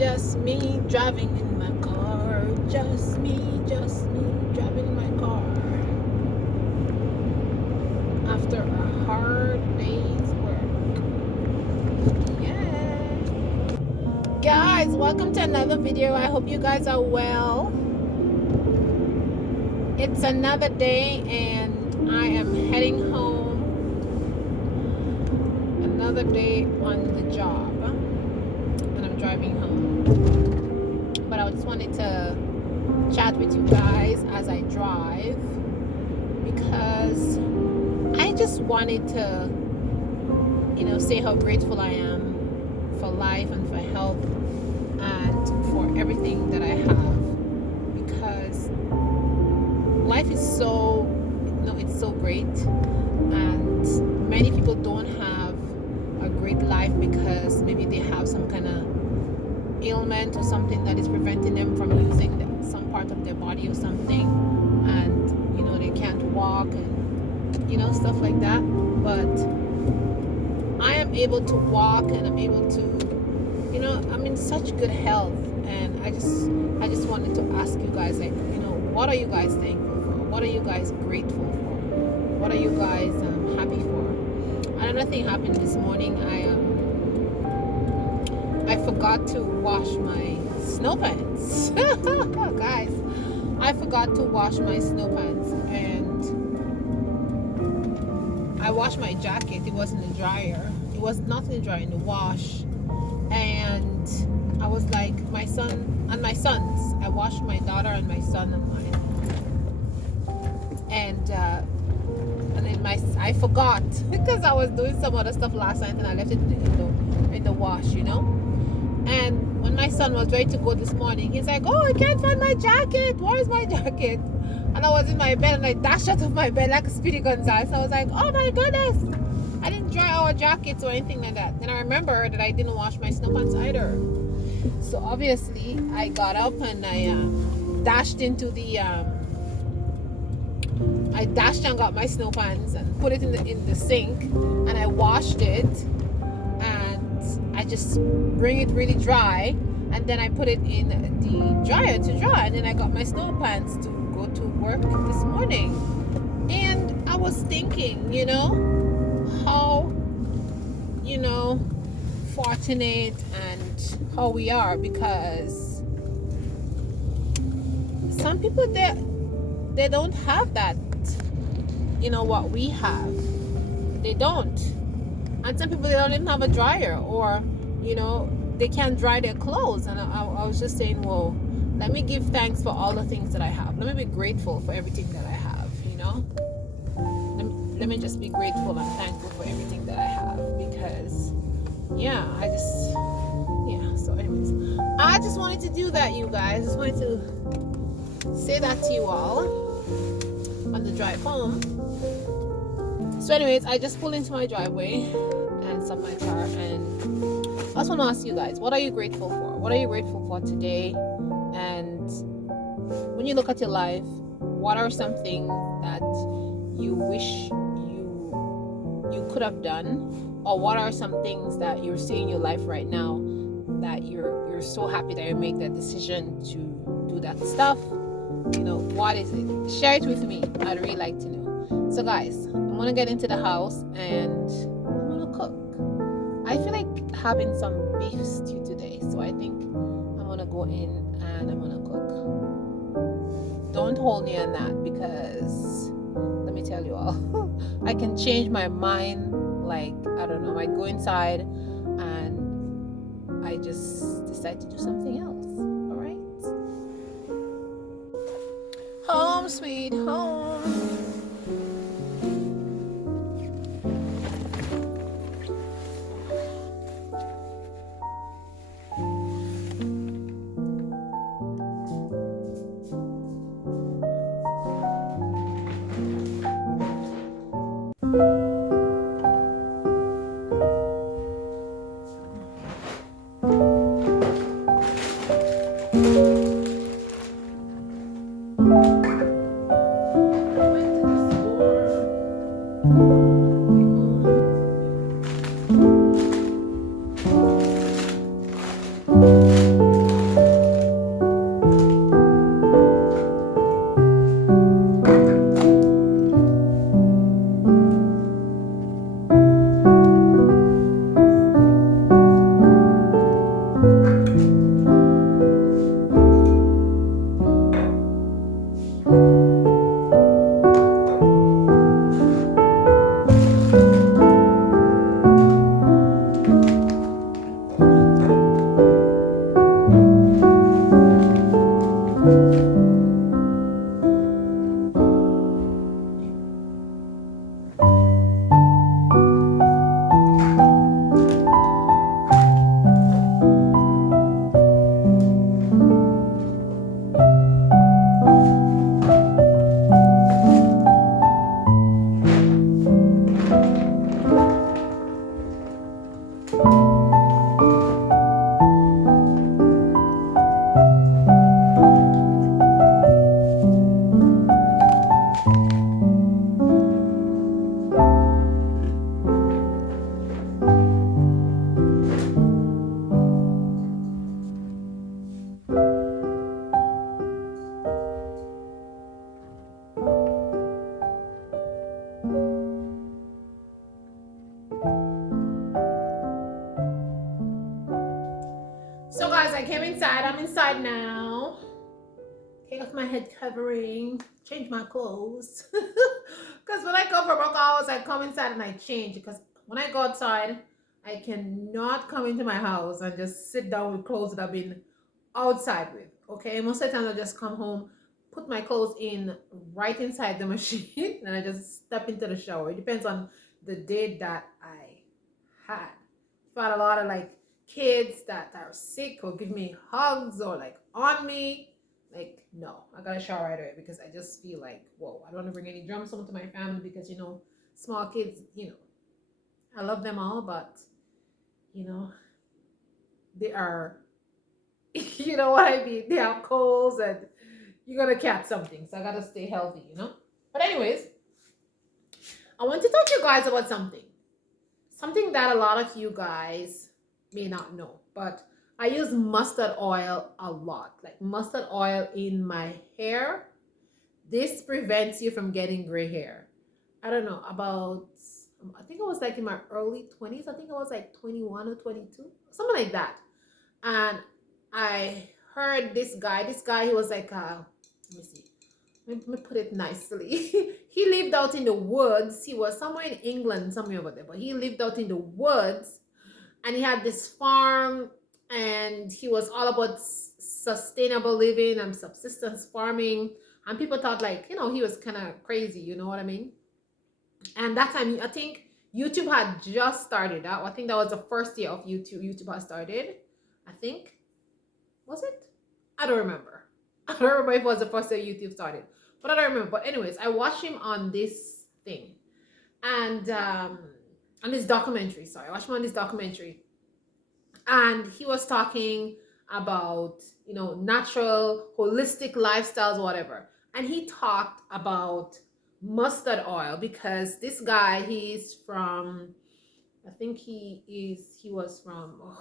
Just me driving in my car. Just me driving in my car. After a hard day's work. Yeah. Guys, welcome to another video. I hope you guys are well. It's another day and I am heading home. Another day on the job. And I'm driving home. But I just wanted to chat with you guys as I drive because I just wanted to, say how grateful I am for life and for health and for everything that I have, because life is so, it's so great, and many people don't have a great life because maybe they have some kind of ailment or something that is preventing them from using some part of their body or something, and they can't walk and stuff like that. But I am able to walk and I'm able to, I'm in such good health, and I just wanted to ask you guys, like, what are you guys thankful for? What are you guys grateful for? What are you guys happy for? Another thing happened this morning. I forgot to wash my snow pants. Guys, I forgot to wash my snow pants, and I washed my jacket. It was in the dryer. It was not in the dryer, in the wash. And I was like, my son and my sons. I washed my daughter and my son and mine. And then I forgot because I was doing some other stuff last night and I left it in the wash, And when my son was ready to go this morning, he's like, "Oh, I can't find my jacket. Where's my jacket?" And I was in my bed and I dashed out of my bed like a speedy Gonzales. So I was like, "Oh my goodness, I didn't dry our jackets or anything like that." Then I remember that I didn't wash my snow pants either. So obviously I got up and I dashed into the I dashed and got my snow pants and put it in the sink, and I washed it, and I just bring it really dry, and then I put it in the dryer to dry, and then I got my snow pants to go to work this morning. And I was thinking, how fortunate and how we are, because some people they don't have that, what we have. They don't. And some people, they don't even have a dryer, or they can't dry their clothes. And I was just saying, well, let me give thanks for all the things that I have. Let me be grateful for everything that I have. Let me just be grateful and thankful for everything that I have, because so anyways, I just wanted to do that, you guys. I just wanted to say that to you all on the drive home. So anyways, I just pulled into my driveway and stopped my car, and I just want to ask you guys, what are you grateful for? What are you grateful for today? And when you look at your life, what are some things that you wish you could have done? Or what are some things that you're seeing in your life right now that you're so happy that you make that decision to do that stuff? What is it? Share it with me. I'd really like to know. So guys, I'm gonna get into the house and I'm gonna cook. I feel like having some beef stew today, so I think I'm gonna go in and I'm gonna cook. Don't hold me on that, because let me tell you all, I can change my mind. Like, I don't know, I go inside and I just decide to do something else. All right, home sweet home. So guys, I came inside. I'm inside now. Take off my head covering, change my clothes. Because when I go for work hours, I come inside and I change. Because when I go outside, I cannot come into my house and just sit down with clothes that I've been outside with. Okay, most of the time I just come home, put my clothes in right inside the machine, and I just step into the shower. It depends on the day that I had. I've had a lot of like kids that are sick or give me hugs or like on me. Like, no, I gotta shower right away because I just feel like, whoa, I don't want to bring any drums home to my family because, you know, small kids, you know, I love them all, but, you know, they are, you know what I mean? They have colds and you're gonna catch something. So I gotta stay healthy, you know? But, anyways, I want to talk to you guys about something. Something that a lot of you guys may not know, but I use mustard oil a lot, like mustard oil in my hair. This prevents you from getting gray hair. I don't know, about, I think it was like in my early 20s. I think it was like 21 or 22, something like that. And I heard this guy, he was like, let me see, let me put it nicely. He lived out in the woods. He was somewhere in England, somewhere over there, but he lived out in the woods and he had this farm and he was all about sustainable living and subsistence farming. And people thought like, you know, he was kind of crazy, you know what I mean? And that time, I think YouTube had just started. I think that was the first year of YouTube. YouTube had started, I think. Was it? I don't remember. I don't remember if it was the first year YouTube started. But I don't remember. But anyways, I watched him on this thing. And on this documentary. Sorry, I watched him on this documentary. And he was talking about, you know, natural, holistic lifestyles, whatever. And he talked about mustard oil because this guy, he's from, I think he was from, oh,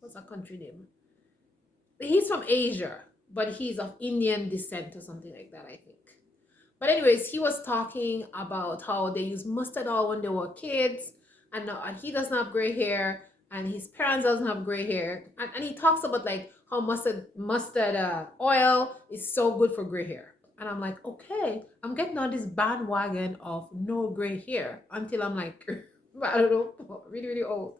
what's that country name? He's from Asia, but he's of Indian descent or something like that, I think. But anyways, he was talking about how they use mustard oil when they were kids, and he doesn't have gray hair, and his parents doesn't have gray hair, and he talks about like how mustard oil is so good for gray hair. And I'm like, okay, I'm getting on this bandwagon of no gray hair until I'm like, I don't know, really, really old.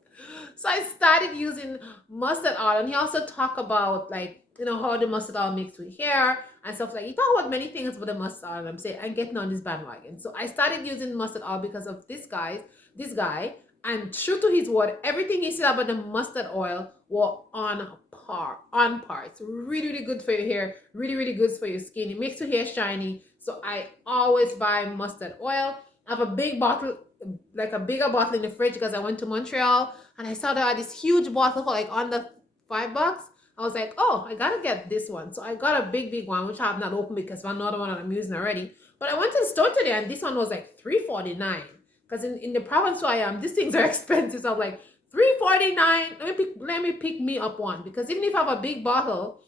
So I started using mustard oil, and he also talked about like, you know, how the mustard oil mixed with hair and stuff like. He talked about many things with the mustard oil. I'm saying I'm getting on this bandwagon. So I started using mustard oil because of this guy, and true to his word, everything he said about the mustard oil were on par. It's really, really good for your hair, really, really good for your skin. It makes your hair shiny. So I always buy mustard oil. I have a big bottle, like a bigger bottle in the fridge because I went to Montreal and I saw they had this huge bottle for like under $5. I was like, oh, I gotta get this one. So I got a big one, which I have not opened because another one I'm using already. But I went to the store today and this one was like $3.49. Because in the province where I am, these things are expensive. So I'm like, $3.49. Let me pick me up one. Because even if I have a big bottle,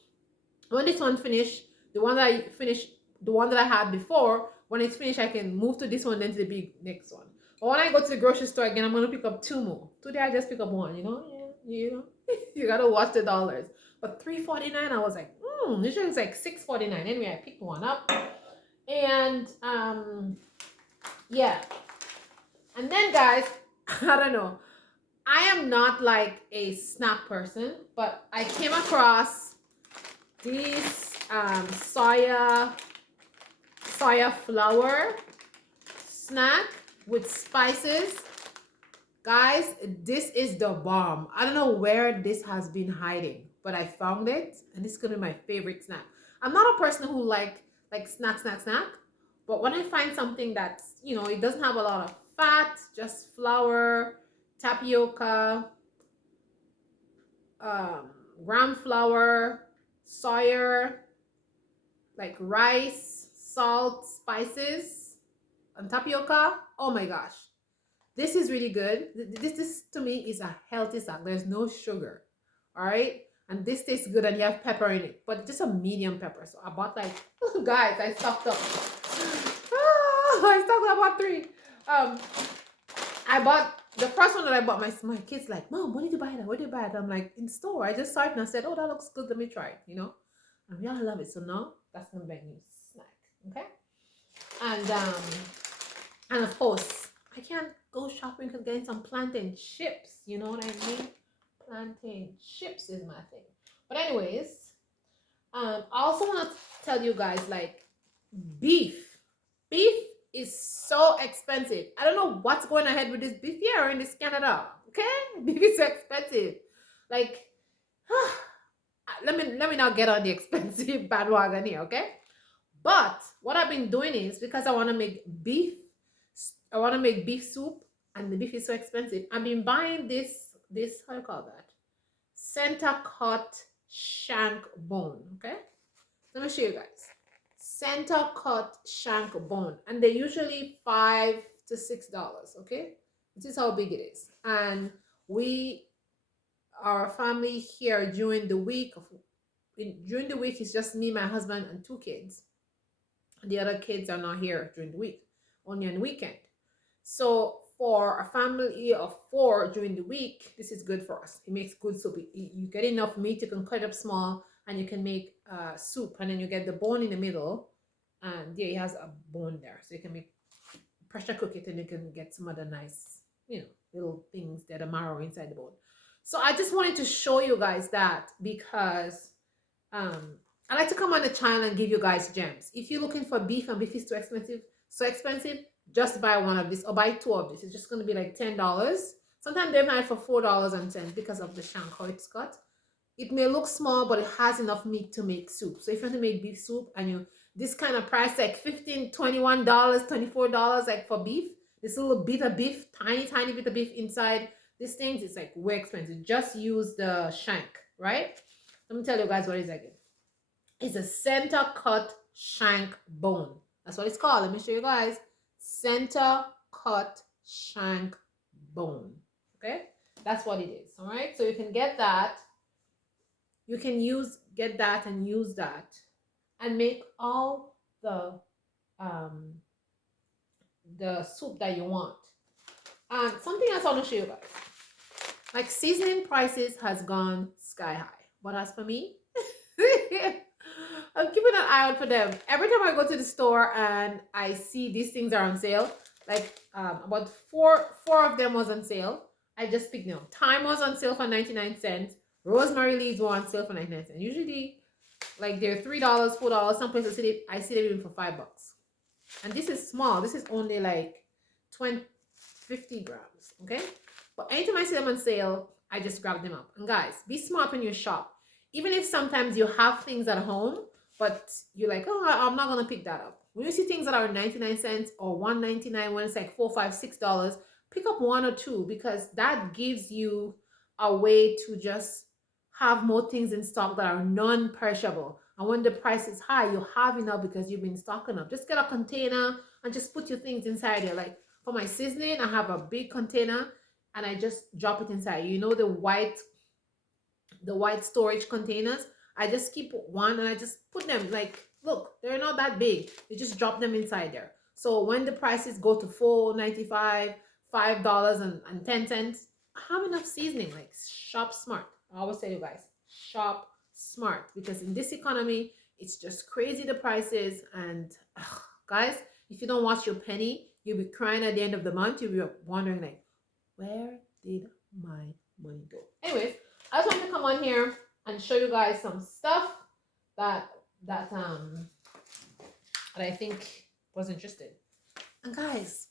when this one finished, the one that I had before, when it's finished, I can move to this one, then to the big next one. But when I go to the grocery store again, I'm gonna pick up 2 more. Today I just pick up 1, you know? Yeah, you know. You gotta watch the dollars. But $3.49, I was like, usually it's like $6.49. Anyway, I picked one up. And yeah. And then guys, I don't know. I am not like a snack person, but I came across this soya flour snack with spices. Guys, this is the bomb. I don't know where this has been hiding, but I found it, and this is gonna be my favorite snack. I'm not a person who like snack, but when I find something that's, you know, it doesn't have a lot of fat, just flour, tapioca, gram flour, soya, like rice, salt, spices, and tapioca. Oh my gosh, this is really good. This to me is a healthy snack. There's no sugar, all right, and this tastes good, and you have pepper in it, but just a medium pepper. So I bought like, guys, I stocked up. I stocked up about 3. I bought The first one that I bought, my kids like, Mom, where did you buy that? Where did you buy it? I'm like, in store. I just saw it and I said, oh, that looks good. Let me try it, And we all love it. So now that's gonna be a new snack. Okay. And of course, I can't go shopping because getting some plantain chips. You know what I mean? Plantain chips is my thing. But anyways, I also want to tell you guys, like, beef. Beef is so expensive. I don't know what's going ahead with this beef here in this Canada. Okay, beef is so expensive. Like, let me not get on the expensive bandwagon here. Okay, but what I've been doing is, because I want to make beef, I want to make beef soup, and the beef is so expensive. I've been buying this how do you call that? Center cut shank bone. Okay, let me show you guys. Center cut shank bone, and they're usually $5 to $6. Okay, this is how big it is, and our family here during the week it's just me, my husband, and 2 kids. The other kids are not here during the week, only on the weekend. So for a family of 4 during the week, this is good for us. It makes good soup. You get enough meat, you can cut it up small, and you can make soup. And then you get the bone in the middle, and there it has a bone there. So you can make pressure cook it, and you can get some other nice, little things that are marrow inside the bone. So I just wanted to show you guys that, because I like to come on the channel and give you guys gems. If you're looking for beef and beef is too expensive, just buy one of this or buy 2 of this. It's just going to be like $10. Sometimes they buy for $4.10 because of the shank, how it's cut. It may look small, but it has enough meat to make soup. So if you want to make beef soup, and this kind of price, like $15, $21, $24, like for beef, this little bit of beef, tiny bit of beef inside these things, it's like way expensive. Just use the shank, right? Let me tell you guys what it is again. It's a center cut shank bone. That's what it's called. Let me show you guys. Center cut shank bone. Okay, that's what it is. All right, so you can get that. You can get that and use that, and make all the soup that you want. And something else I want to show you guys. Like, seasoning prices has gone sky high. But as for me, I'm keeping an eye out for them. Every time I go to the store and I see these things are on sale, like about four of them was on sale, I just pick them up. Thyme was on sale for 99 cents. Rosemary leaves were on sale for 99 cents. Usually, like, they're $3, $4. Some places I see them even for $5. And this is small. This is only like 50 grams. Okay. But anytime I see them on sale, I just grab them up. And guys, be smart when you shop. Even if sometimes you have things at home, but you're like, oh, I'm not going to pick that up. When you see things that are 99 cents or $1.99, when it's like $4, $5, $6, pick up 1 or 2, because that gives you a way to just have more things in stock that are non-perishable. And when the price is high, you have enough because you've been stocking up. Just get a container and just put your things inside there. Like, for my seasoning, I have a big container, and I just drop it inside. You know, the white storage containers, I just keep 1 and I just put them, like, look, they're not that big. You just drop them inside there. So when the prices go to $4.95, $5.10, I have enough seasoning. Like, shop smart. I always tell you guys, shop smart, because in this economy, it's just crazy, the prices. And guys, if you don't watch your penny, you'll be crying at the end of the month. You'll be wondering, like, where did my money go? Anyways, I just wanted to come on here and show you guys some stuff that I think was interesting. And guys,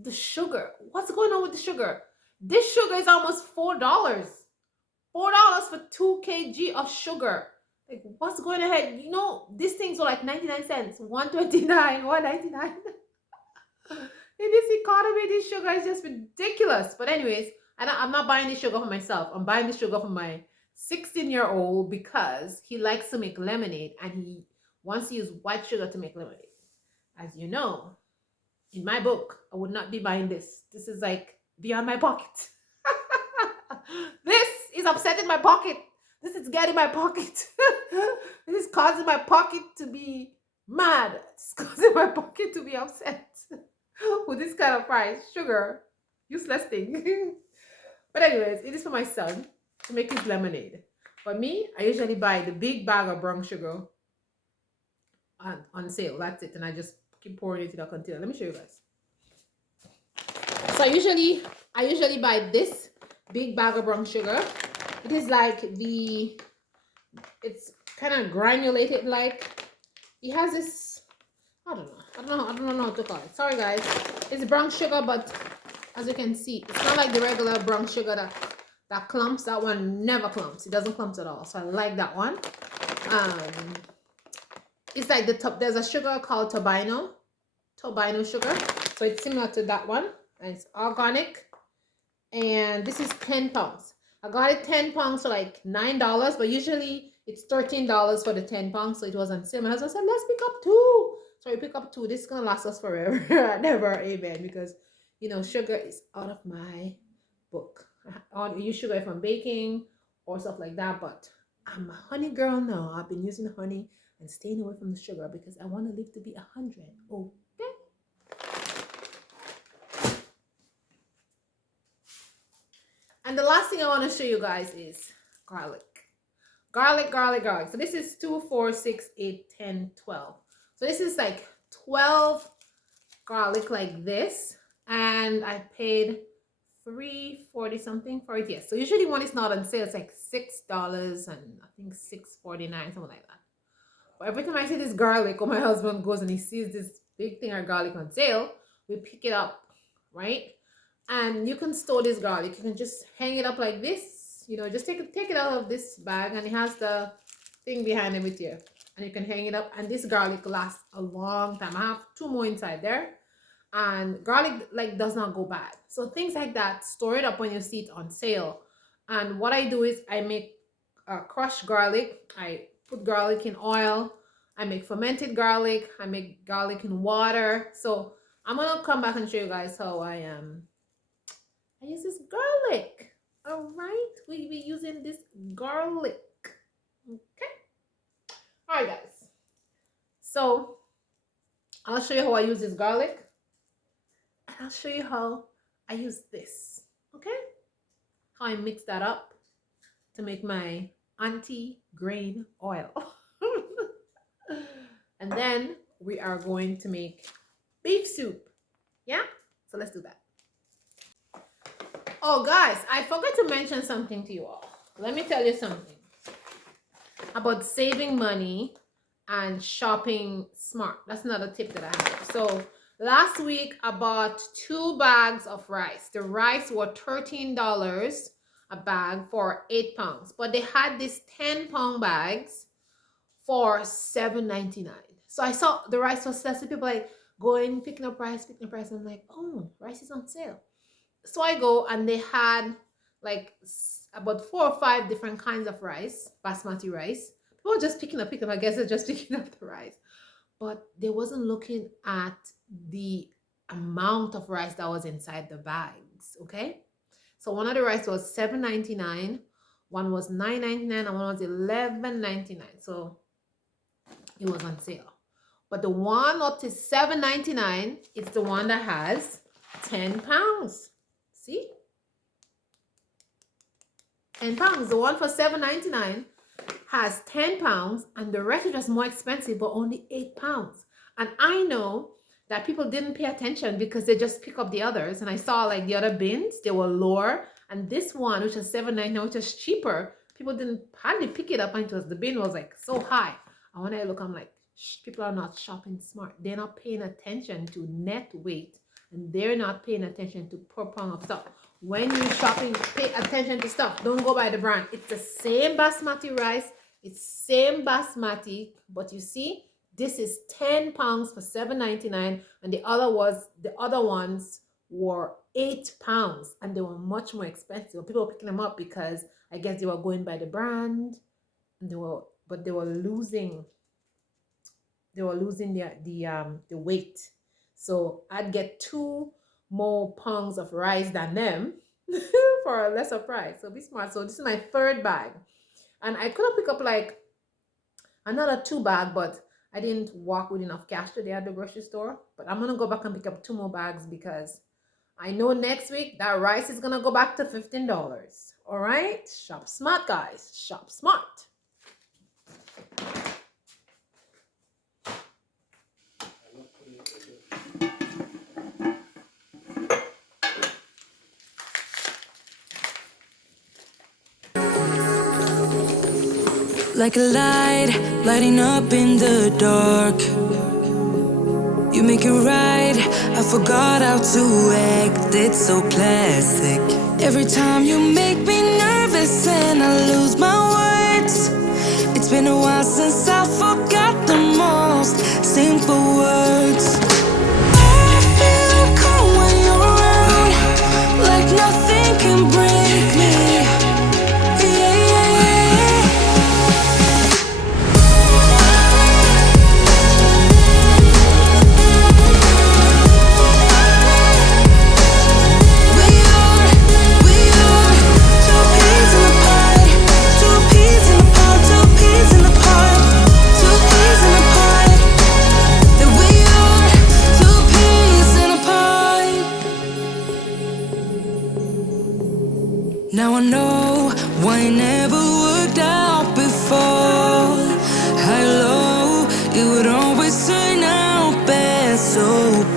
the sugar. What's going on with the sugar? This sugar is almost $4. $4 for 2 kg of sugar. Like, what's going ahead? You know, these things were like 99 cents, 129, 199. In this economy, this sugar is just ridiculous. But anyways, I'm not buying this sugar for myself. I'm buying this sugar for my 16-year-old, because he likes to make lemonade, and he wants to use white sugar to make lemonade. As you know, in my book, I would not be buying this. This is like beyond my pocket. This is upsetting my pocket. This is getting my pocket. This is causing my pocket to be mad. It's causing my pocket to be upset with this kind of price. Sugar. Useless thing. But anyways, it is for my son to make his lemonade. For me, I usually buy the big bag of brown sugar on sale. That's it. And I just keep pouring it in a container. Let me show you guys. So I usually buy this big bag of brown sugar. It is like it's kind of granulated, like it has this, I don't know how to call it. Sorry guys. It's brown sugar, but as you can see, it's not like the regular brown sugar that clumps. That one never clumps. It doesn't clump at all. So I like that one. It's like there's a sugar called Tobino sugar. So it's similar to that one. And it's organic. And this is 10 pounds. I got it 10 pounds for like $9, but usually it's $13 for the 10 pounds. So it was on sale. My husband said, let's pick up 2. So we pick up 2. This is gonna last us forever. Never, amen. Because sugar is out of my book. I use sugar if I'm baking or stuff like that, but I'm a honey girl now. I've been using honey and staying away from the sugar because I want to live to be 100. Okay. And the last thing I want to show you guys is garlic. Garlic. So this is 2, 4, 6, 8, 10, 12. So this is like 12 garlic like this. And I paid $3.40 something for it. Yes. So usually when it's not on sale, it's like $6 and I think $6.49, something like that. But every time I see this garlic, or my husband goes and he sees this big thing of garlic on sale, we pick it up, right? And you can store this garlic. You can just hang it up like this. Just take it out of this bag, and it has the thing behind it with you. And you can hang it up. And this garlic lasts a long time. I have 2 more inside there. And garlic does not go bad. So things like that, store it up when you see it on sale. And what I do is I make crushed garlic. I put garlic in oil. I make fermented garlic. I make garlic in water. So I'm gonna come back and show you guys how I use this garlic. All right, we be using this garlic. Okay. All right, guys. So I'll show you how I use this garlic. And I'll show you how I use this. Okay. How I mix that up to make my anti-grain oil. And then we are going to make beef soup. Yeah? So let's do that. Oh, guys, I forgot to mention something to you all. Let me tell you something about saving money and shopping smart. That's another tip that I have. So last week, I bought 2 bags of rice. The rice were $13 a bag for 8 pounds. But they had these 10-pound bags for $7.99. So I saw the rice was less. People like going, picking up rice. I'm like, oh, rice is on sale. So I go, and they had like about 4 or 5 different kinds of rice, basmati rice. People were just picking up. I guess they're just picking up the rice. But they wasn't looking at the amount of rice that was inside the bags, okay? So one of the rice was $7.99, one was $9.99, and one was $11.99. So it was on sale. But the one up to $7.99, it's the one that has 10 pounds. See? 10 pounds. The one for $7.99 has 10 pounds, and the rest is just more expensive, but only 8 pounds. And I know that people didn't pay attention because they just pick up the others. And I saw like the other bins, they were lower. And this one, which is $7.99, which is cheaper, people didn't hardly pick it up, and the bin was like so high. And when I look, I'm like, people are not shopping smart. They're not paying attention to net weight, and they're not paying attention to per pound of stuff. When you're shopping, pay attention to stuff. Don't go by the brand. It's the same basmati rice. It's same basmati, but you see, this is 10 pounds for $7.99, and the other ones were 8 pounds, and they were much more expensive. People were picking them up because I guess they were going by the brand, and they were losing. They were losing the weight. So I'd get 2 more pounds of rice than them for a lesser price. So be smart. So this is my 3rd bag. And I could have picked up like another 2 bags, but I didn't walk with enough cash today at the grocery store. But I'm going to go back and pick up 2 more bags because I know next week that rice is gonna go back to $15. All right, shop smart, guys. Shop smart. Like a light, lighting up in the dark. You make it right, I forgot how to act. It's so classic. Every time you make me nervous and I lose my words. It's been a while since I forgot the most simple words. I feel calm when you're around, like nothing can break me. Now I know why it never worked out before. High low, it would always turn out bad, so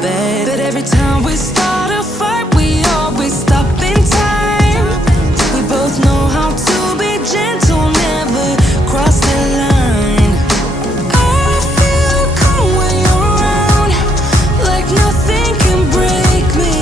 bad. But every time we start a fight, we always stop in time. We both know how to be gentle, never cross the line. I feel calm when you're around, like nothing can break me.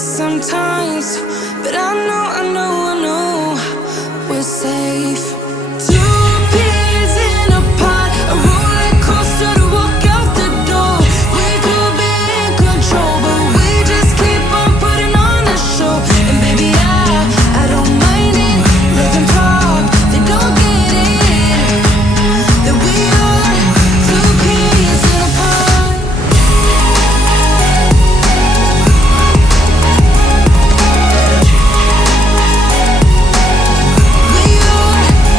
Sometimes, but I know we're safe. Two peas in a pod, a roller coaster to walk out the door. We could be in control, but we just keep on putting on a show. And baby, I don't mind it. Let them talk, they don't get it. That we are two peas in a pod. We are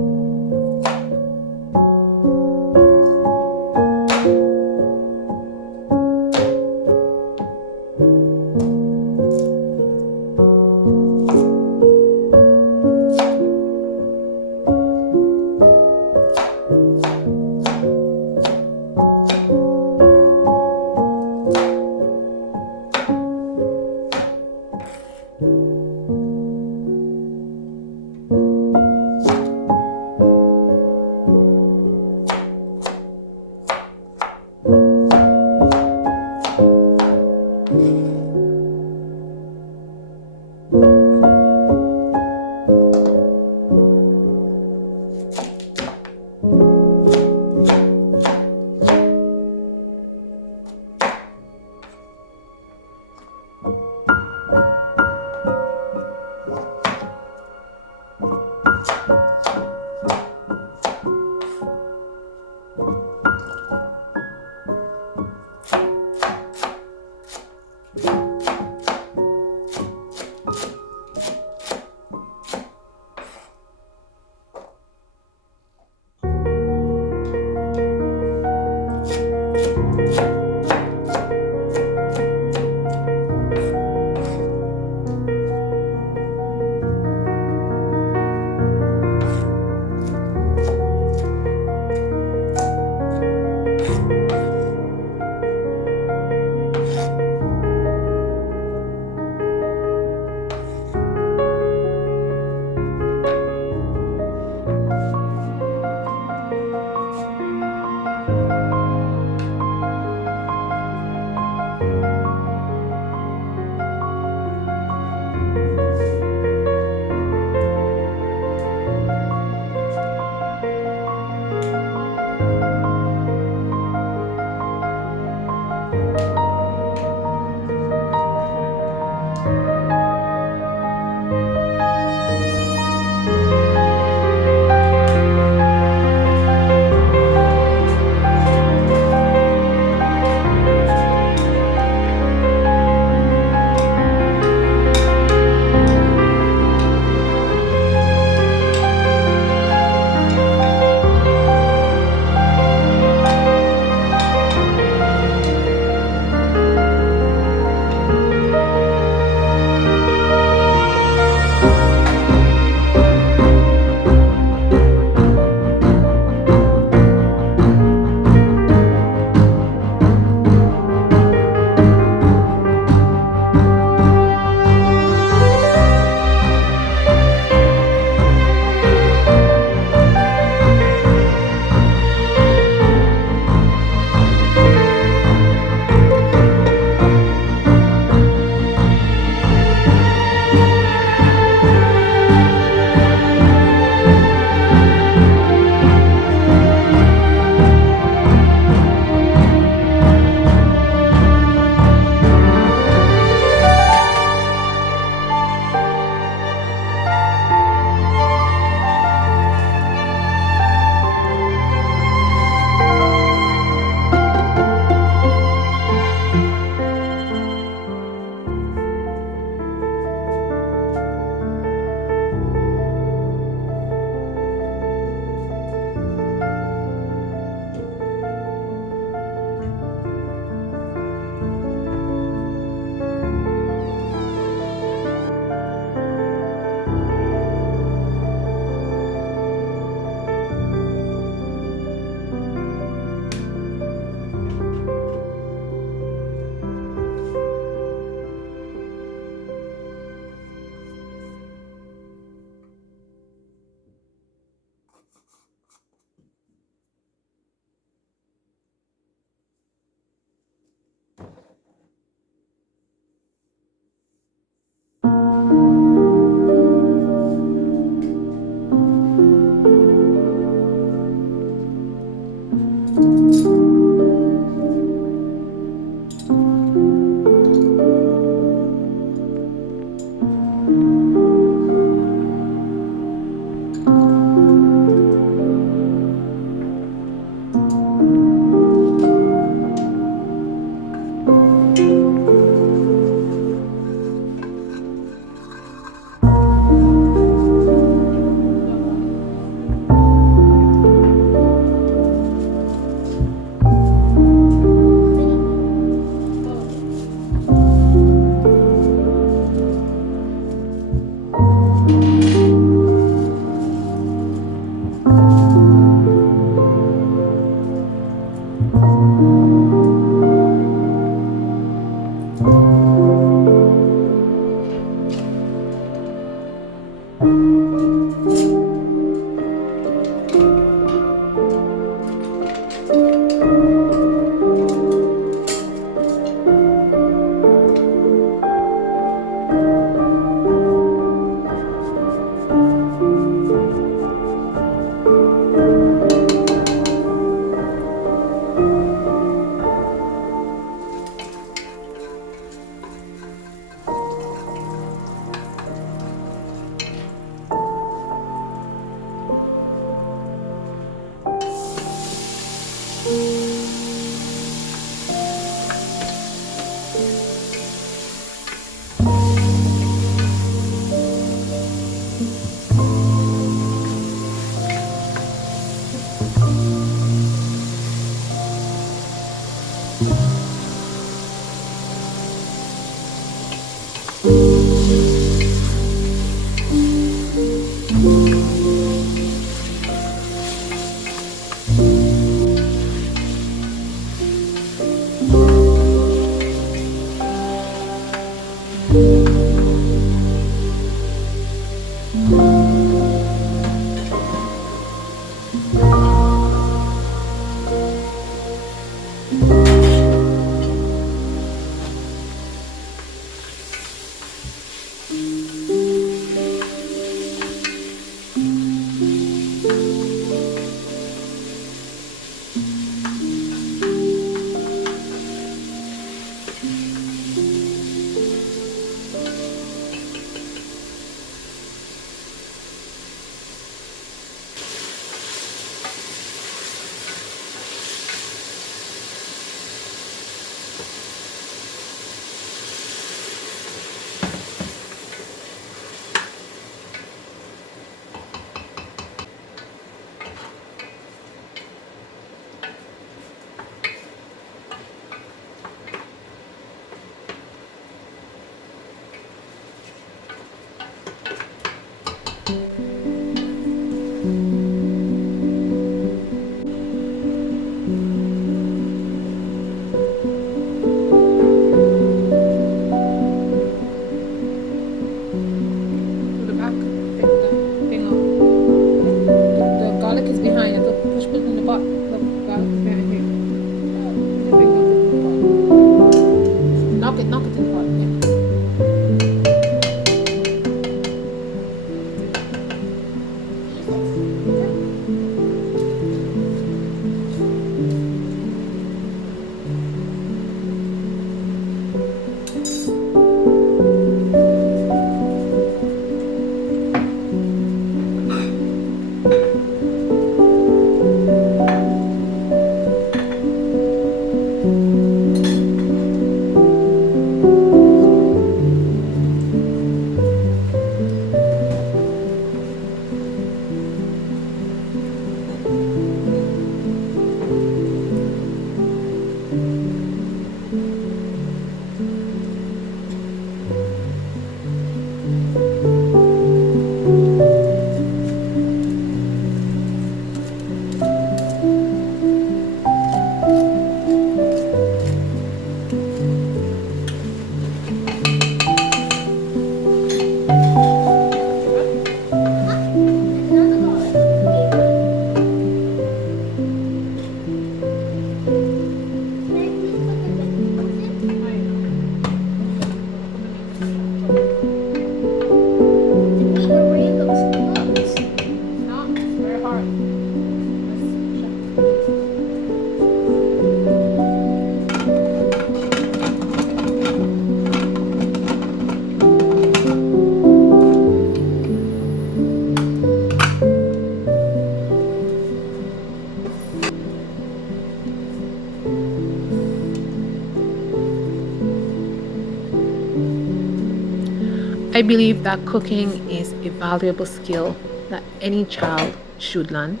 I believe that cooking is a valuable skill that any child should learn.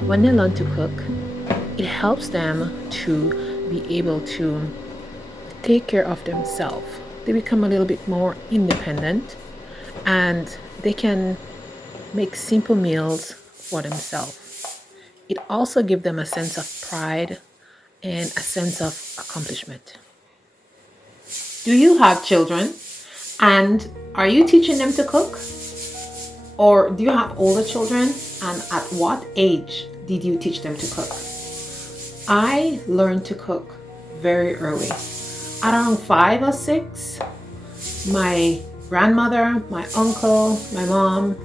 When they learn to cook, it helps them to be able to take care of themselves. They become a little bit more independent and they can make simple meals for themselves. It also gives them a sense of pride and a sense of accomplishment. Do you have children? And are you teaching them to cook? Or do you have older children? And at what age did you teach them to cook? I learned to cook very early. At around 5 or 6, my grandmother, my uncle, my mom,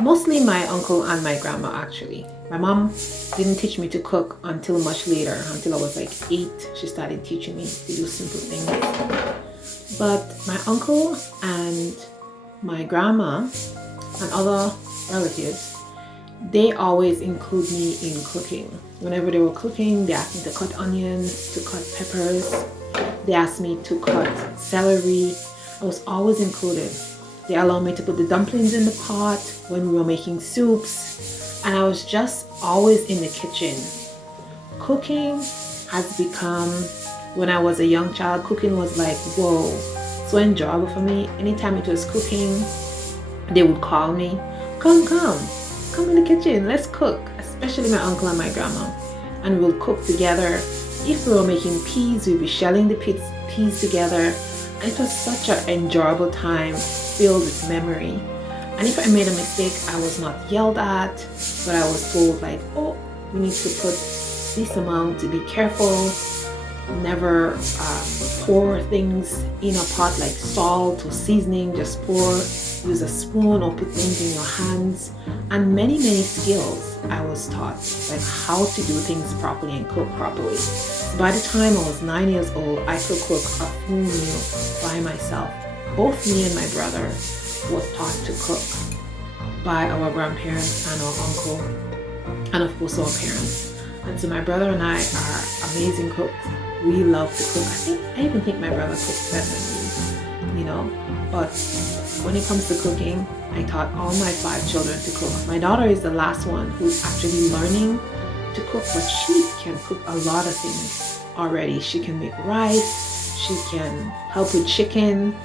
mostly my uncle and my grandma actually. My mom didn't teach me to cook until much later, until I was like 8. She started teaching me to do simple things. But my uncle and my grandma and other relatives, they always include me in cooking. Whenever they were cooking, they asked me to cut onions, to cut peppers. They asked me to cut celery. I was always included. They allowed me to put the dumplings in the pot when we were making soups. And I was just always in the kitchen. Cooking has become, when I was a young child, cooking was like, whoa, so enjoyable for me. Anytime it was cooking, they would call me, come in the kitchen, let's cook. Especially my uncle and my grandma. And we'll cook together. If we were making peas, we'd be shelling the peas together. And it was such an enjoyable time filled with memory. And if I made a mistake, I was not yelled at, but I was told like, oh, you need to put this amount, to be careful. Never pour things in a pot like salt or seasoning. Just pour, use a spoon or put things in your hands. And many skills I was taught, like how to do things properly and cook properly. By the time I was 9 years old, I could cook a full meal by myself. Both me and my brother were taught to cook by our grandparents and our uncle, and of course our parents. And so my brother and I are amazing cooks. We love to cook. I even think my brother cooks better than me, you know. But when it comes to cooking, I taught all my 5 children to cook. My daughter is the last one who's actually learning to cook, but she can cook a lot of things already. She can make rice, she can help with chicken,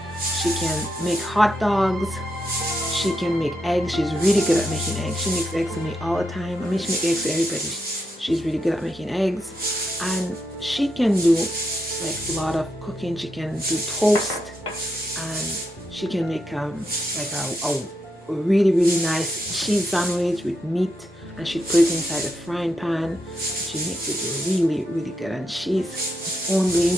she can make hot dogs, she can make eggs. She's really good at making eggs. She makes eggs for me all the time. I mean, she makes eggs for everybody. She's really good at making eggs, and she can do like a lot of cooking. She can do toast, and she can make like a really nice cheese sandwich with meat, and she put it inside a frying pan. She makes it really good, and she's only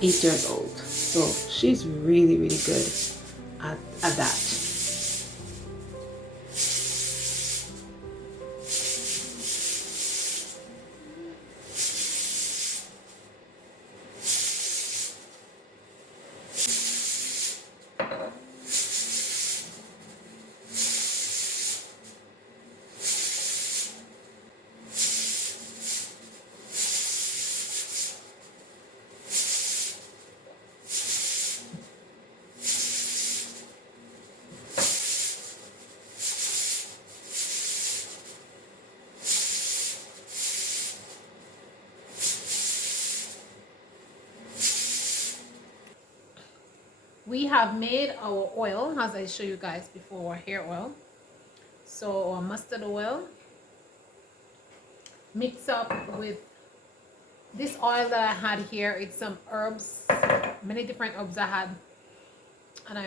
8 years old, so she's really good at that. We have made our oil, as I show you guys before, hair oil. So our mustard oil mixed up with this oil that I had here. It's some herbs, many different herbs I had, and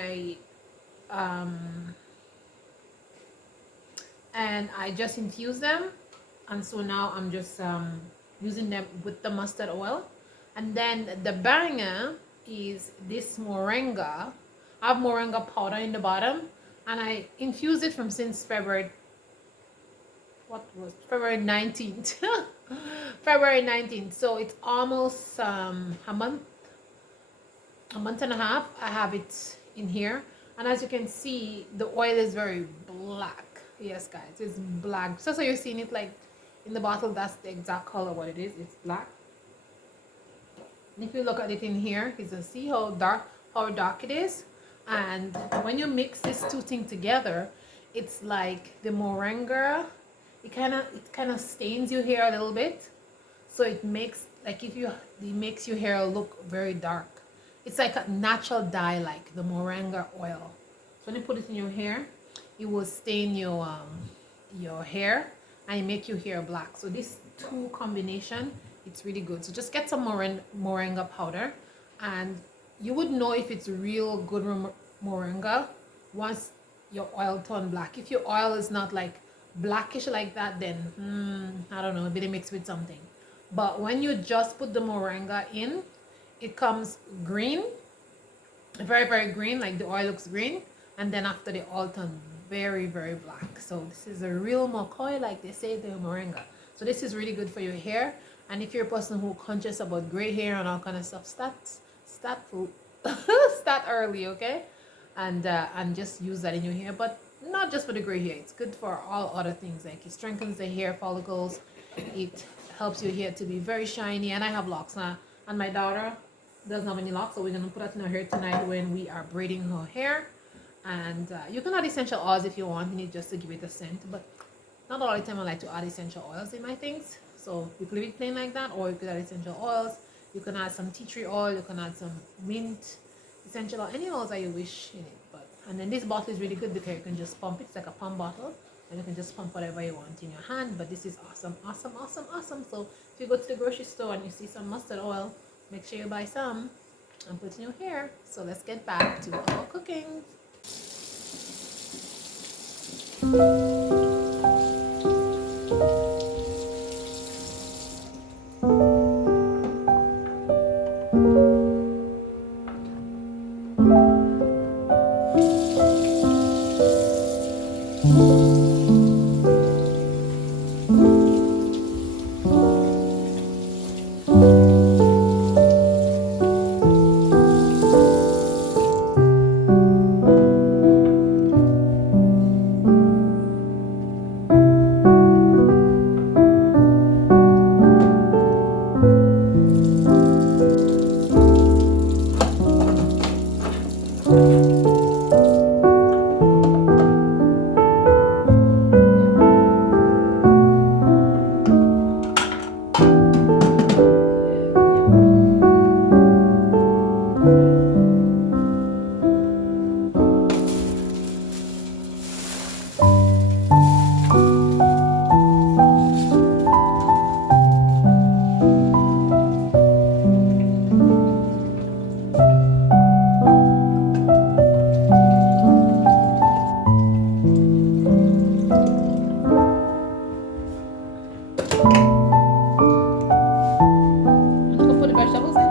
I just infused them, and so now I'm just using them with the mustard oil. And then the banger is this moringa. I have moringa powder in the bottom, and I infused it from since February 19th. February 19th, so it's almost a month and a half. I have it in here, and as you can see, the oil is very black. Yes guys, it's black. So you're seeing it like in the bottle. That's the exact color what it is. It's black. And if you look at it in here, you can see how dark it is. And when you mix these two things together, it's like the moringa, it kind of stains your hair a little bit, so it makes like it makes your hair look very dark. It's like a natural dye, like the moringa oil. So when you put it in your hair, it will stain your hair and make your hair black. So this two combination, it's really good. So just get some moringa powder, and you would know if it's real good moringa once your oil turn black. If your oil is not like blackish like that, then I don't know, maybe they mix with something. But when you just put the moringa in, it comes green, very green, like the oil looks green, and then after the oil turn very black. So this is a real McCoy, like they say, the moringa. So this is really good for your hair. And if you're a person who conscious about gray hair and all kind of stuff, start early, okay? And just use that in your hair, but not just for the gray hair. It's good for all other things. Like it strengthens the hair follicles. It helps your hair to be very shiny. And I have locks now, and my daughter doesn't have any locks, so we're gonna put that in her hair tonight when we are braiding her hair. And you can add essential oils if you want. You need just to give it a scent, but not all the time I like to add essential oils in my things. So you could leave it plain like that, or you could add essential oils. You can add some tea tree oil. You can add some mint essential oil, any oils that you wish in it. And then this bottle is really good because you can just pump it. It's like a pump bottle, and you can just pump whatever you want in your hand. But this is awesome. So if you go to the grocery store and you see some mustard oil, make sure you buy some and put in your hair. So let's get back to our cooking. Go put the vegetables in.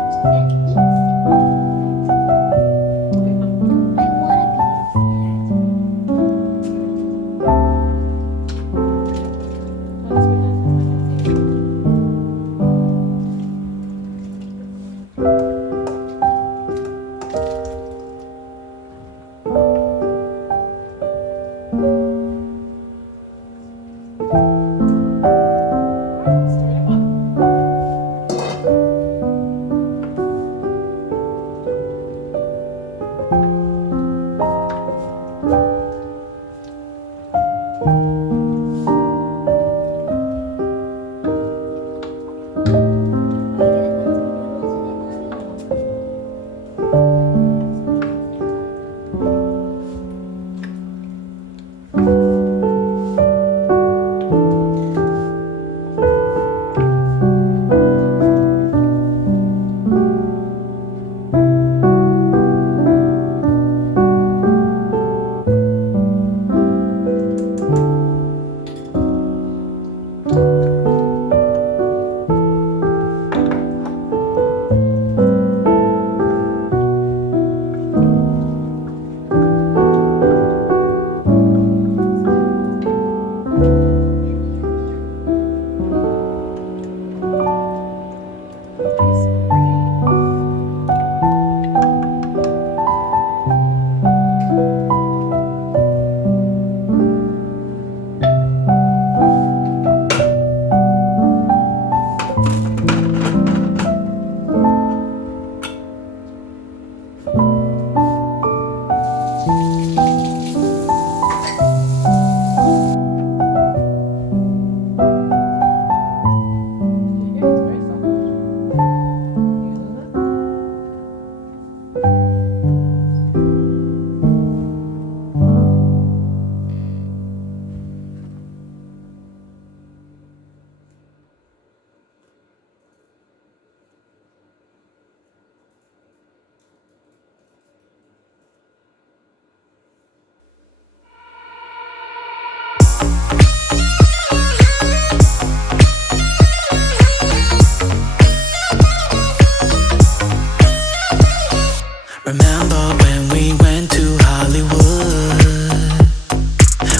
Remember when we went to Hollywood?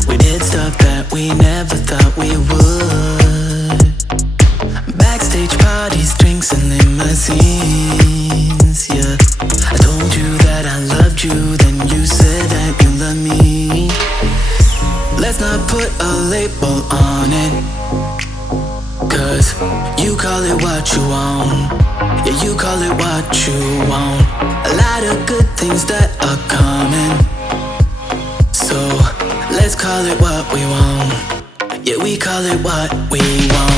We did stuff that we never thought we would. Backstage parties, drinks and limousines, yeah. I told you that I loved you, then you said that you love me. Let's not put a label on it, 'cause you call it what you want. Yeah, you call it what you want. A lot of good things that are coming, so let's call it what we want. Yeah, we call it what we want.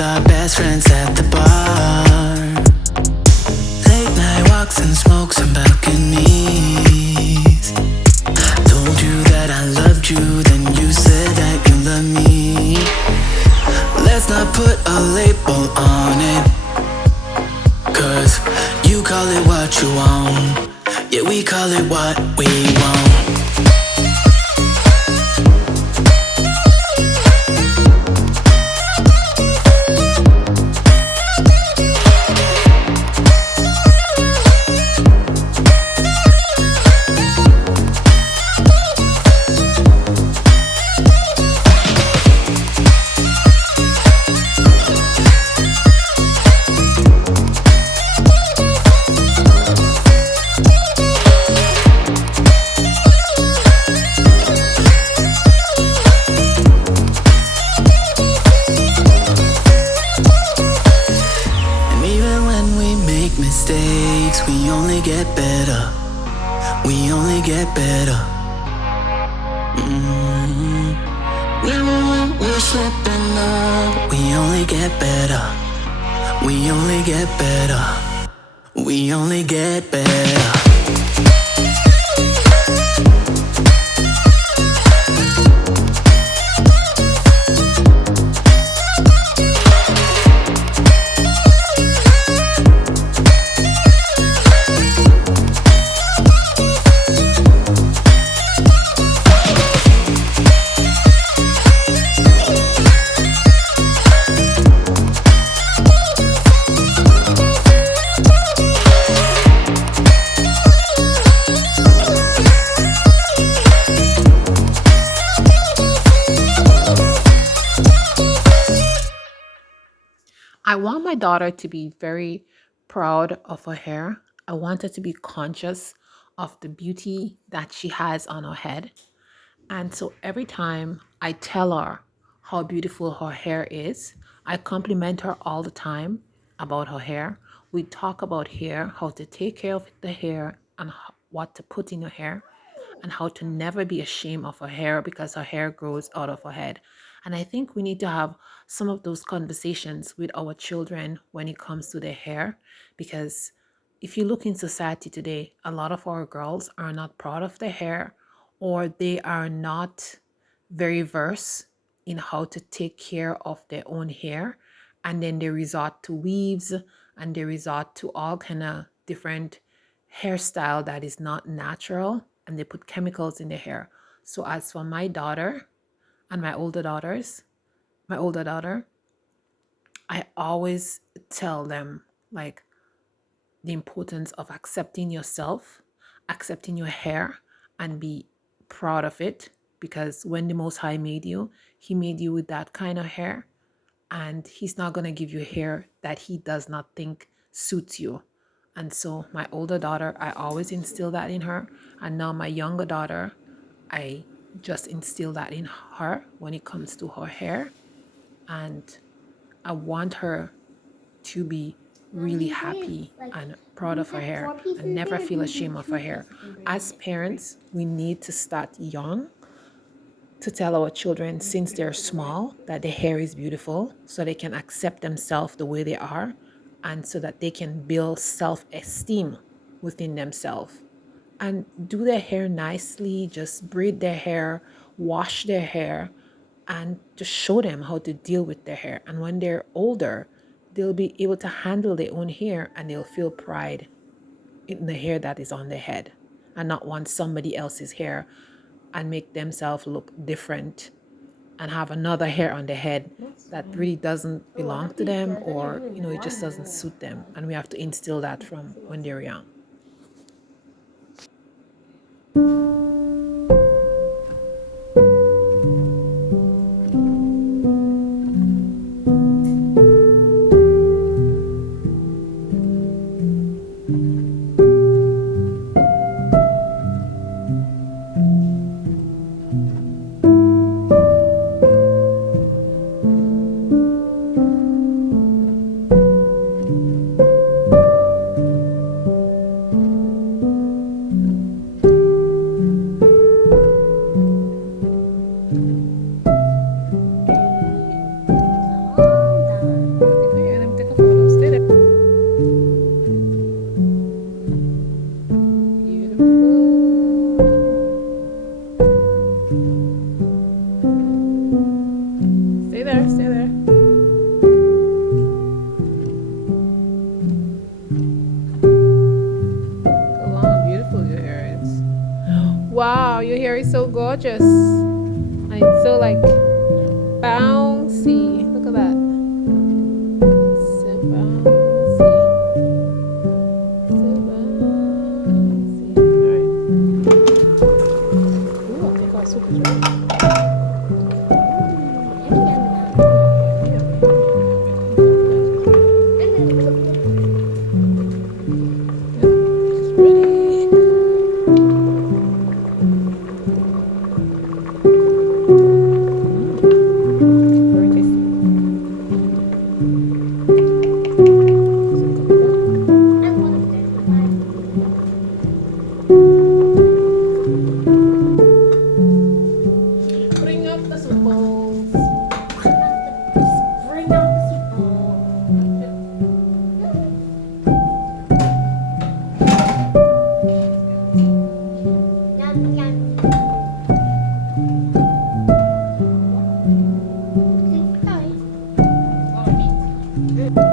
Our best friends at the bar. put a label on it, 'cause you call it what you want, yeah, we call it what we want. Mistakes, we only get better. We only get better. Even when we're slipping up, we only get better. We only get better. We only get better. I want my daughter to be very proud of her hair. I want her to be conscious of the beauty that she has on her head. And so every time I tell her how beautiful her hair is, I compliment her all the time about her hair. We talk about hair, how to take care of the hair, and what to put in your hair, and how to never be ashamed of her hair because her hair grows out of her head. And I think we need to have some of those conversations with our children when it comes to their hair, because if you look in society today, a lot of our girls are not proud of their hair, or they are not very versed in how to take care of their own hair, and then they resort to weaves and they resort to all kind of different hairstyle that is not natural, and they put chemicals in their hair. So as for my daughter and my older daughter, I always tell them like the importance of accepting yourself, accepting your hair, and be proud of it, because when the Most High made you, he made you with that kind of hair, and he's not going to give you hair that he does not think suits you. And so my older daughter, I always instill that in her, and now my younger daughter, I just instill that in her when it comes to her hair. And I want her to be really happy and proud of her hair and never feel ashamed of her hair. As parents, we need to start young to tell our children since they're small that their hair is beautiful, so they can accept themselves the way they are, and so that they can build self-esteem within themselves and do their hair nicely, just braid their hair, wash their hair, and just show them how to deal with their hair. And when they're older, they'll be able to handle their own hair, and they'll feel pride in the hair that is on their head and not want somebody else's hair and make themselves look different and have another hair on their head that really doesn't belong to them, or it just doesn't suit them. And we have to instill that from when they're young. like bouncy. Look at that. So bouncy. So bouncy. Alright. Ooh, I think our soup is ready. It's ready. Very tasty. Bring up the soup bowls. Bring out the soup bowl. Yum, yum. Okay, sorry.